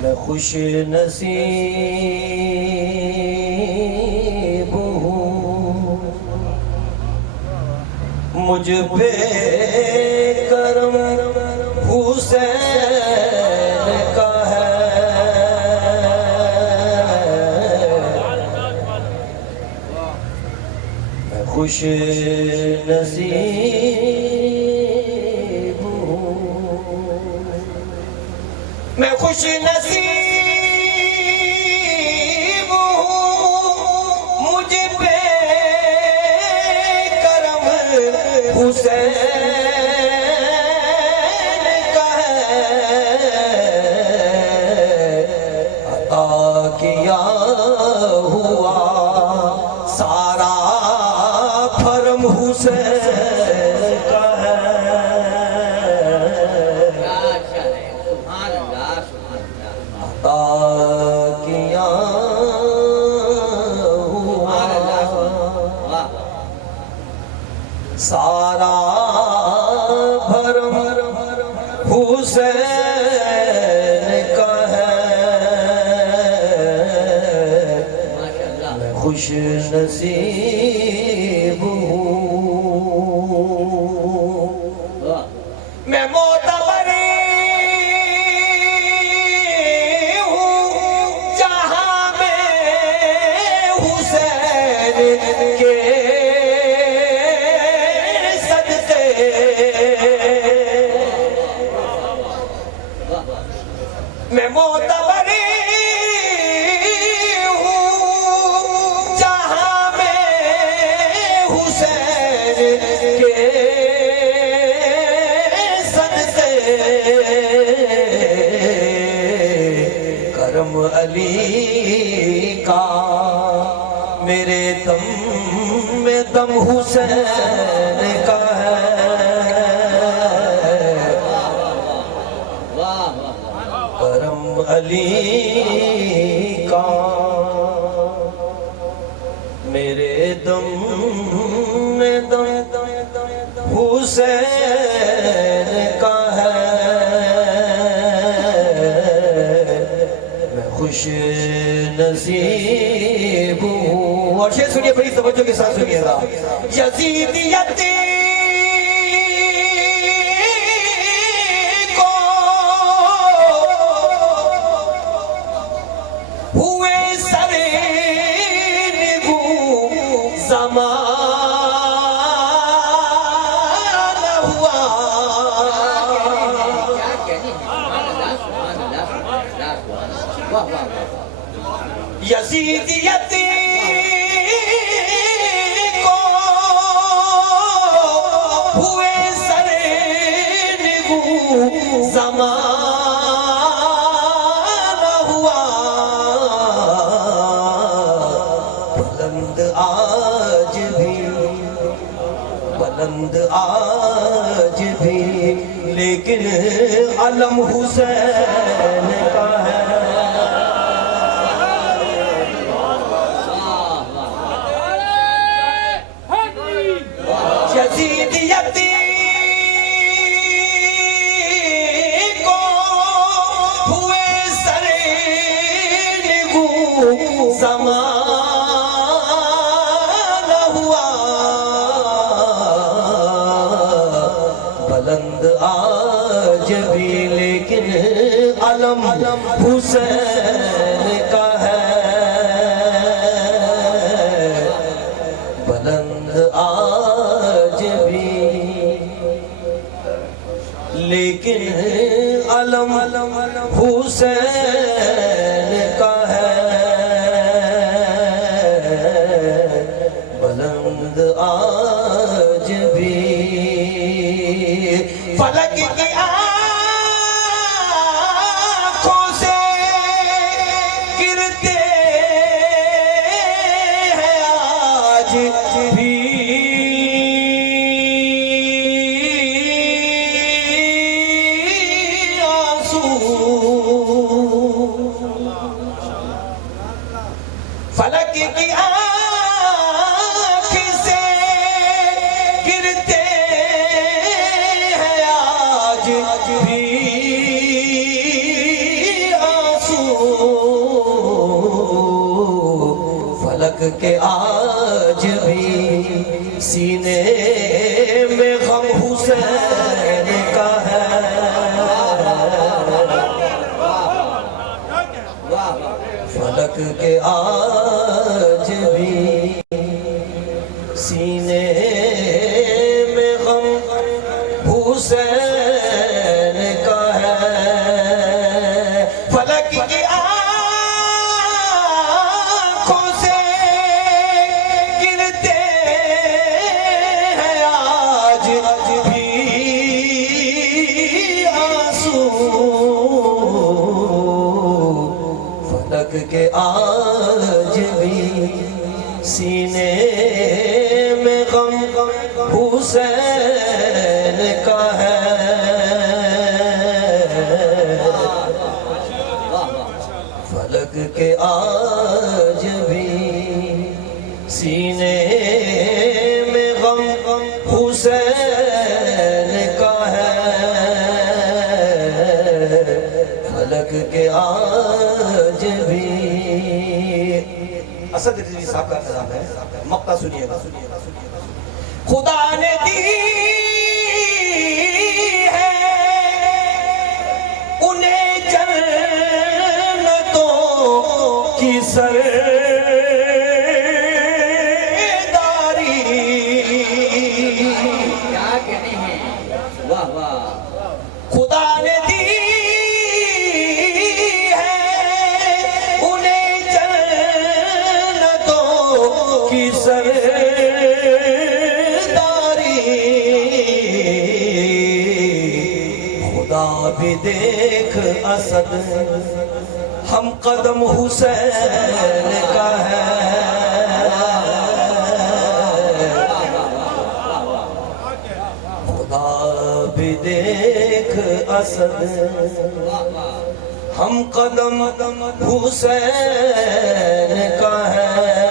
میں خوش نصیب ہوں، مجھ پہ کرم حسین کا ہے، میں خوش نصیب ہوں، میں خوش نصیب ہوں، مجھ پہ کرم حسین کا ہے، عطا کیا ہوا سارا فرم حسین کا ہے، کیا ہوا سارا بھرم حسین کا ہے، میں خوش نصیب ہوں، میں معتبر میں معتبر ہوں جہاں میں حسین کے صدقے، کرم علی کا میرے دم میں دم حسین کا ہے، کرم علی کا میرے دم میں دم حسین کا ہے، میں خوش نصیب ہوں۔ اور شعر سنیے، بڑی توجہ کے ساتھ سنیے گا، یزیدیت زمانہ ہوا، یزیدیت کو ہوئے سر نگو زمانہ ہوا، بلند آج بھی، بلند آج بھی، لیکن علم حسین کا ہے، یزیدیت کو ہوئے سر نگو زمانہ ہوا، بلند آج بھی، لیکن علم حسین کا ہے، بلند آج بھی، لیکن علم حسین کا ہے، بلند آج بھی، فلک کی آنکھوں سے گرتے ہیں آج بھی آنسو، فلک کے آج بھی سینے میں غم حسین کا ہے فلک کے آج بھی سینے میں غم حسین کا ہے فلک کی آنکھوں سے گرتے ہیں آج بھی آنسو فلک کے آج بھی سینے میں غم حسین کا ہے فلک کے آج بھی سینے میں غم حسین کا ہے فلک کے آج بھی اسد رضوی صاحب کا کلام ہے مقطع سنیے گا خدا نے دی ہے انہیں جنتوں کی سرداری کیا کہتے ہیں واہ واہ خدا نے دی کی سرداری خدا بھی دیکھ اسد ہم قدم حسین کا ہے خدا بھی دیکھ اسد ہم قدم حسین کا ہے